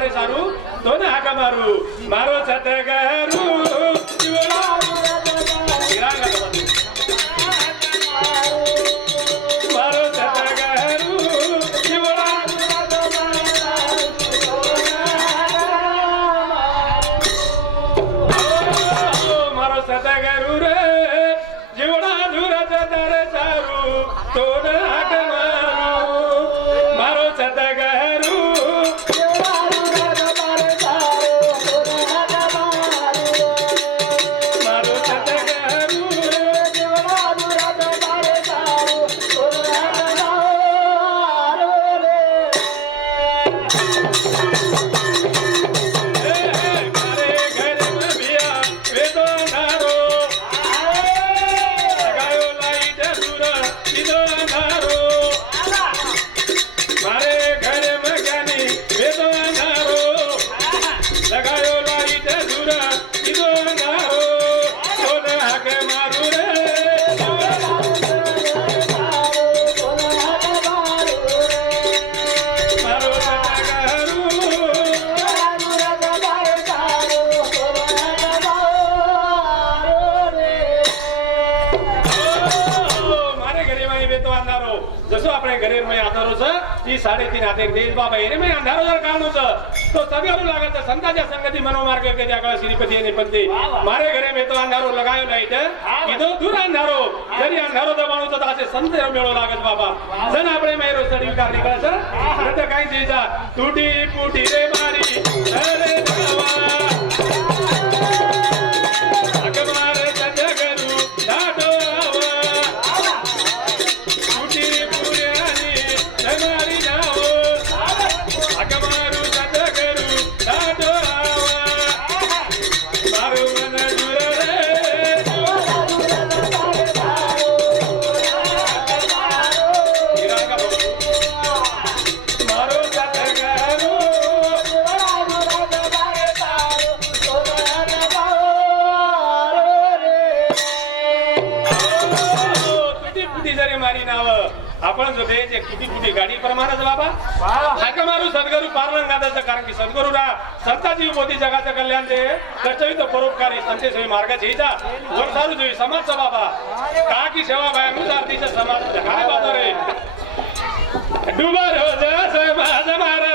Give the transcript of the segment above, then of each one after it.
मारे सारू तो ना हाका मारू ઈ સાડેતીન હાથે દેશ બાબા એને મેં અંધારો જર કાઢનું છે તો સગરું લાગે છે સંતાજા સંગતિ મનોમાર્ગ કે ત્યાં શ્રીપતિ અને પતિ મારે ઘરે મેં તો અંધારો લગાયો લાઈટ કીધો દૂર અંધારો જરી અંધારો દબાણું તો આજે સંત મેળો લાગે છે બાબા જન આપણે મેરો સ્ટડી કાર નીકળે છે એટલે કઈ દીધા તૂટી ફૂટી રે મારી અરે जो ते तुटी फुटी गाडी प्रमाणात बाबा. हाका मारू सद्गुरु पार्लन गादाचं कारण की सद्गुरु रा संता जीव मोदी जगाचं कल्याण ते कर्तव्य परोपकारी संते सोयी मार्ग छेचा वर सारू जोई समाजचा बाबा. का की सेवा बाया तिच्या समाज. काय बाबा रे. डुबा रोज समाज मारा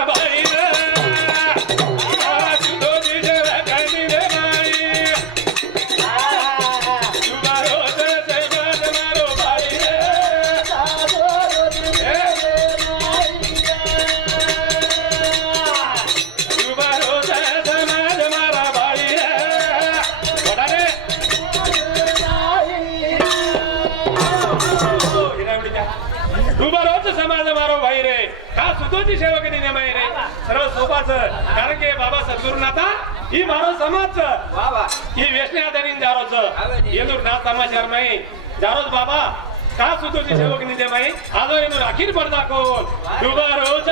हा सुतोची सेवा कधी नेमाई रे. सर्व सोपाच कारण की बाबा सद्गुरुनाथा ही मारो समाज ही वेसने आधारीन जारोच येनूर ना समाचार नाही जारोच बाबा का सुतोची सेवक निधे माई आजो येनूर अखीर पडदा कोण उभा रोज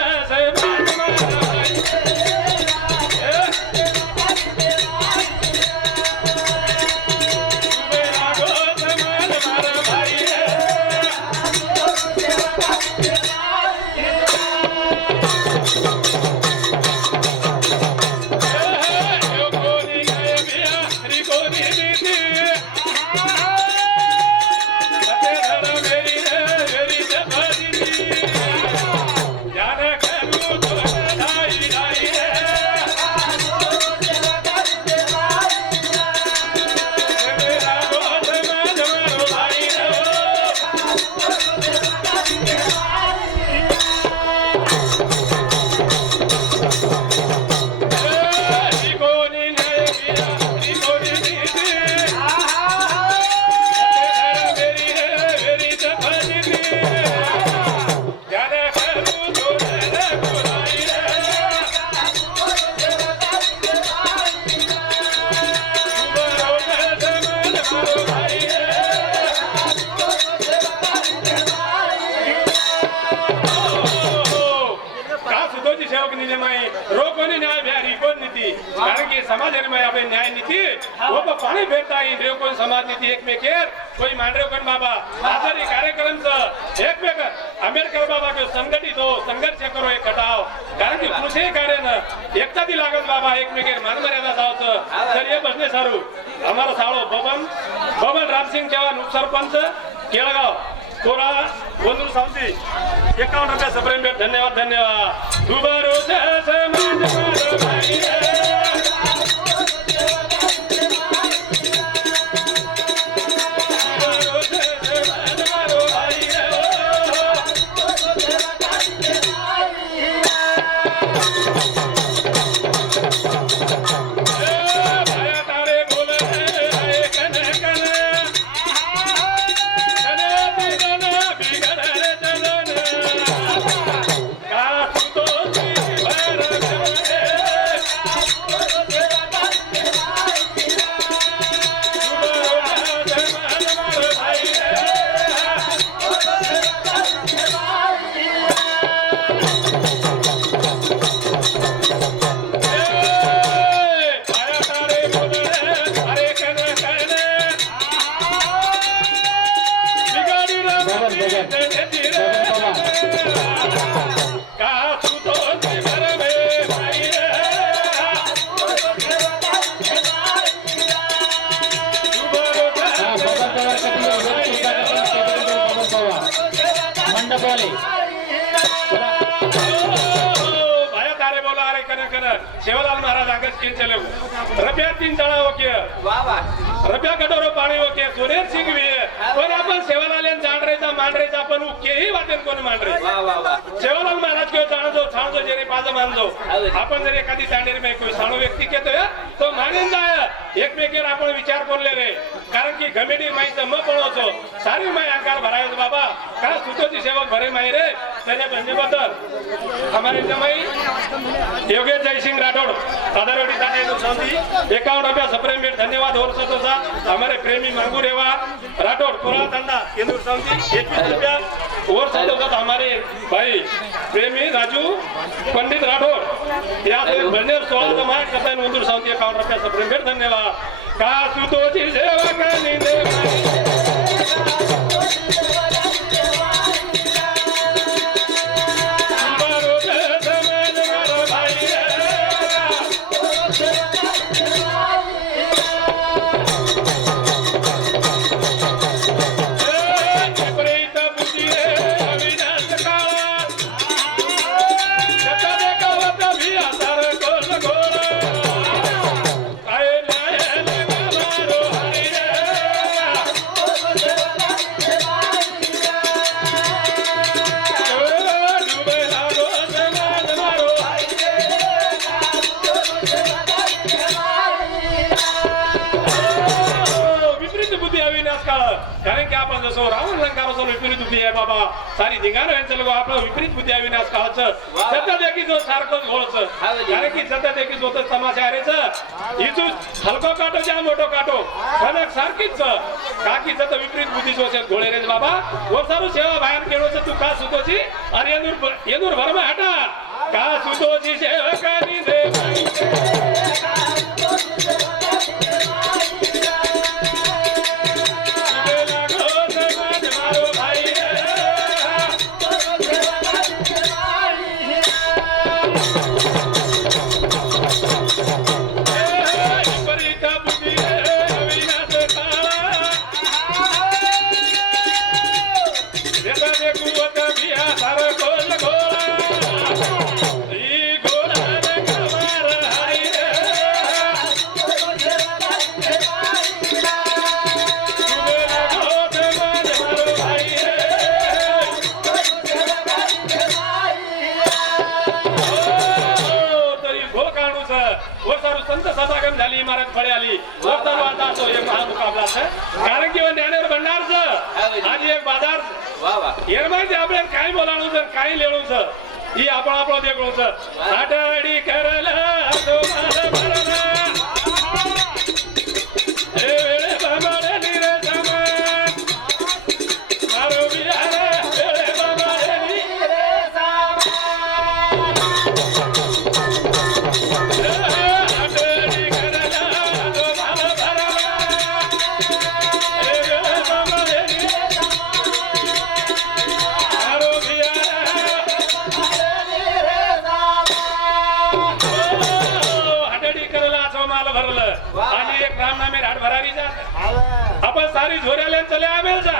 एकता ती लागत बाबा एकमेके मानमर्यादा जावचं तर हे बसणे सारू. आम्हाला साळो बबन बबन रामसिंग चव्हाण उपसरपंच केळगाव. कोरा बंधू सावती. एकावन्न रुपया सप्रेम भेट. धन्यवाद धन्यवाद. दुबार शिवलाल महाराज आगच किन रब्या तीन तळा ओके. रब्या कटोरो पाणी ओके. सुरेश सिंग वी पण आपण सेवालाल मांडरेचा पण केही वाटेल कोण मांडरे. सेवालाल महाराज किंवा जाणजो छाणजो जेरी पाज मानजो आपण जर एखादी दांडेरी में कोई साणो व्यक्ती केतोय तो मानेन जाय. एकमेकीवर आपण विचार करले रे कारण की गमेडी माईचं म पळवतो. सारी माई आकार भरायचं बाबा. का सुतोची सेवक भरे माई रे? त्याच्या धन्यवाद हमारे जमाई योगेश जयसिंह राठौड़ साधारवडी साथे संधी एकावन्न रुपया सप्रेम धन्यवाद और सतोसा हमारे प्रेमी मांगू रेवा. पुरा तंदा केंद्र संधी एकवीस रुपया और सतोसा हमारे भाई. प्रेमी राजू पंडित राठौड़. या बंदेर सोळा जमा करता नोंदूर संधी एकावन्न रुपया सप्रेम भेट धन्यवाद. का सुतोची सेवा कारण की आपण जसं रावण लंकापासून विपरीत बुद्धी आहे बाबा. सारी धिंगाण व्हायचं लोक आपलं विपरीत बुद्धी अविनाश काळचं सतत एकी जो सारखंच घोळचं. कारण की सतत एकी जो तमाशा हारेचं हिचू हलको काटो ज्या मोठो काटो. कनक सारखीच. काकी जत विपरीत बुद्धी जो असेल घोळे रे बाबा. व सारू सेवा बाहेर केळोचं तू का सुतोची? आणि येदूर येदूर भरमा हटा. का सुतोची सेवा असं वरतारू सभागम झाली इमारत फळे आली. वरतारू असो एक हा मुकाबला कारण की ज्ञानेर भंडारच आणि एक बाजार येरमाहिती आपल्याला काही बोलावं सर काही लेवळूच ही आपण आपण देखळूच आठडी करला चले आमेलचा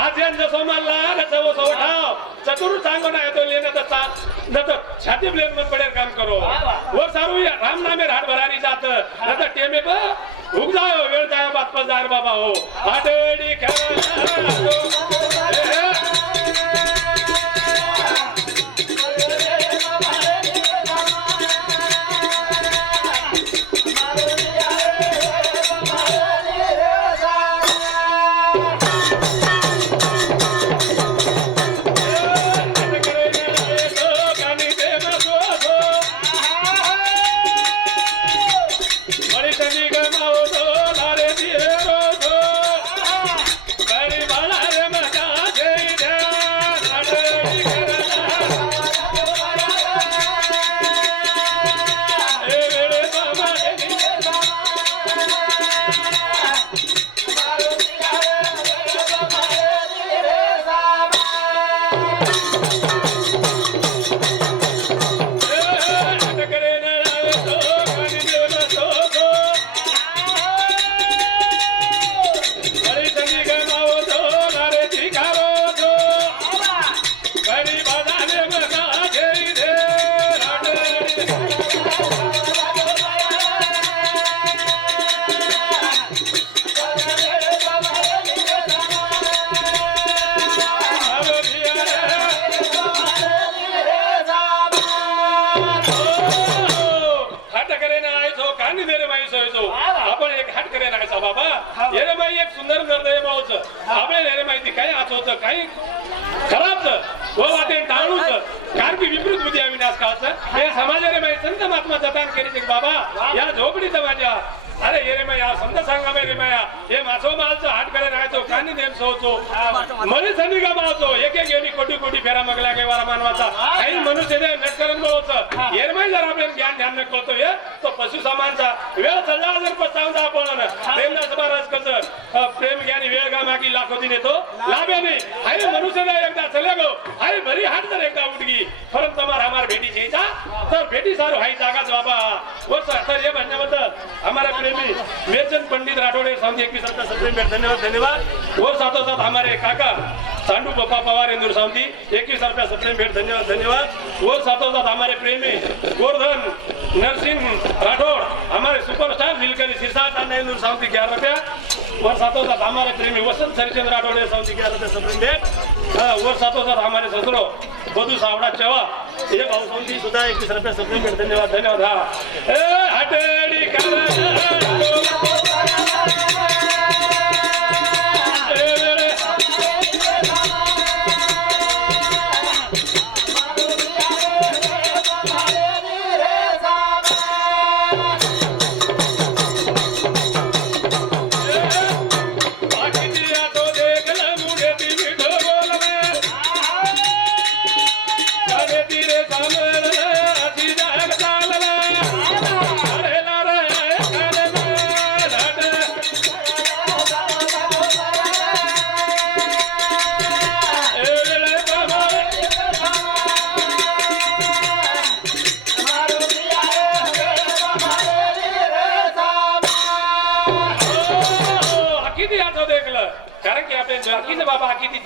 आज यांचं सोमाला नचा वो सो उठाओ चतुर सांगो ना तो लेने तो चा न तो छाती प्लेन में पड़े काम करो. वो सारू ये राम नामे रात भरारी जात. न तो टेमे ब उग जाओ वेळ जाय बात पजार बाबा हो. आटेडी हाट करे ना आयचो कानी देरे माई सोयचो आपण एक हाट करे नायचा बाबा येरे माई एक सुंदर निर्णय मावच आपले येरे माहिती काही आचोच काही खराबच. व वाटे टाळूच. कारण की विपरीत बुद्धी अविनाश काळच हे समाजाने माहिती संत महात्मा जतान केली बाबा. या झोपडीत माझ्या అరే ఏరేమయ్యా సొంత సంఘమే రేమయ్యా ఏం అసోమాలతో ఆటగానే రాయచో కానీ मनुष्य సోచో మరి సంధిగా మావతో ఏకేక ఏని కొట్టి కొట్టి फेरा मगला काही वारा मानवाचा. काही मनुष्य दे नटकरण बोलवचं एरमाय जर आपल्याला ज्ञान ध्यान न कळतो हे तो पशु सामानचा. वेळ चालला जर पचावून आपण प्रेमदास महाराज कसं? प्रेम ज्ञान वेळ गा मागी लाखो दिन येतो. लाभे नाही. अरे मनुष्य दे एकदा चले गो. अरे भरी हात जर एकदा उठगी परत तुम्हाला हमार भेटी जायचा तर भेटी सारू हाई जागाच बाबा. वर सर हे म्हणण्याबद्दल हमारा प्रेम हमारे प्रेमी मेरचंद पंडित राठोडे सावंत एकवीस सत्ता सप्रेम भेट धन्यवाद धन्यवाद. और साथों साथ हमारे काका सांडू पप्पा पवार इंदूर सावंती एकवीस रुपया सप्रेम भेट धन्यवाद धन्यवाद. और साथों साथ हमारे प्रेमी गोवर्धन नरसिंह राठौड़ हमारे सुपरस्टार नीलकरी सिरसाट अन्य इंदूर सावंती ग्यारह रुपया. और साथों साथ हमारे प्रेमी वसंत हरिचंद राठौड़े सावंती ग्यारह रुपया सप्रेम भेट और साथों साथ हमारे ससुरो बधू सावड़ा चवा ये भाऊ सावंती सुधा एकवीस रुपया सप्रेम भेट धन्यवाद धन्यवाद. हाँ. हटे. 干了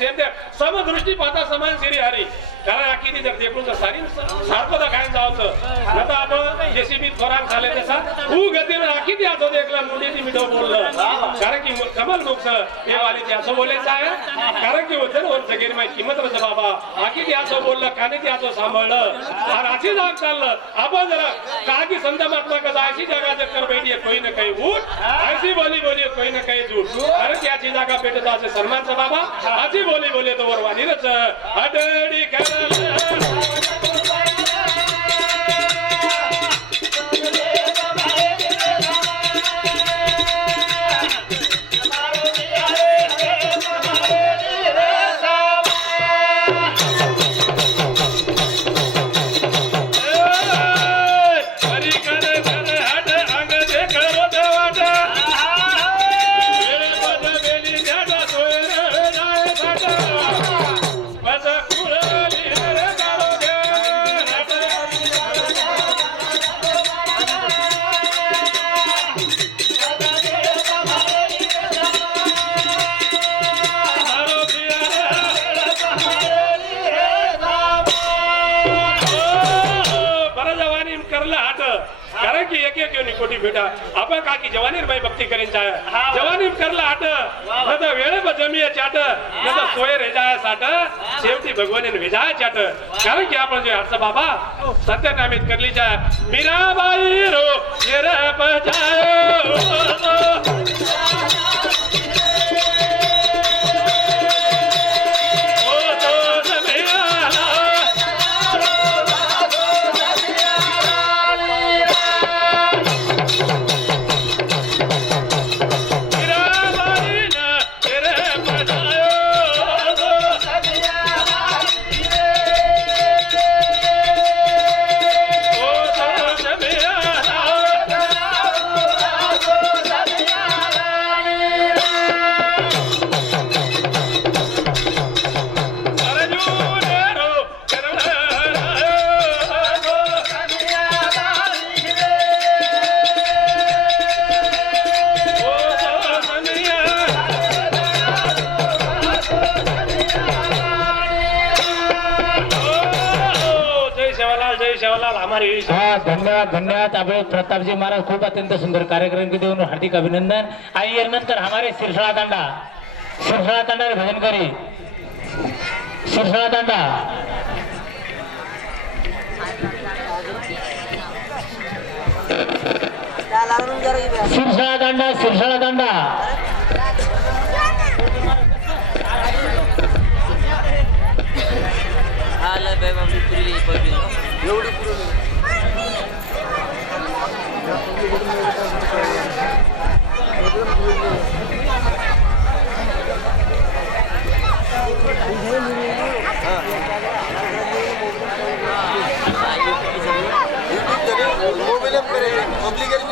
बाबा अखिती ते समदृष्टी पाहता समान सिरी हरी. कारण अखिती जर देखून जर सारी सारखं काय जावचं. आता आपण जेसीबी खोराक झाले तसा. हू गतीनं अखिती याचं देखलं मुलीची मिठो बोललं. कारण की कमल मुक्स हे वाली असं बोलायचं आहे कारण की वचन वर सगळे माहिती किंमत रच बाबा. अखिती असं बोललं काने ते असं सांभाळलं. आणि अशी जाग चाललं. आपण जरा का की संत महात्मा कसा ऐशी जागा जर कर बैठी कोई ना काही उठ अशी बोली बोली कोई ना काही झूट कारण की याची जागा भेटत असे सन्मानचा बाबा. अशी बोली बोली तो वर वाणीरच अडडी करा शेवटी भगवान भेजाय चाट कारण की आपण जे हरचा बाबा सत्यनामित करली चाय मीराबाई रो येर बजायो धन्यवाद धन्यवाद अभय प्रतापजी महाराज खूप अत्यंत सुंदर कार्यक्रम के देऊन हार्दिक अभिनंदन. आणि यानंतर हमारे सिरसाळा तांडा. सिरसाळा तांडा रे भजन करी. सिरसाळा तांडा. सिरसाळा तांडा सिरसाळा तांडा. एवढी পাবলিকের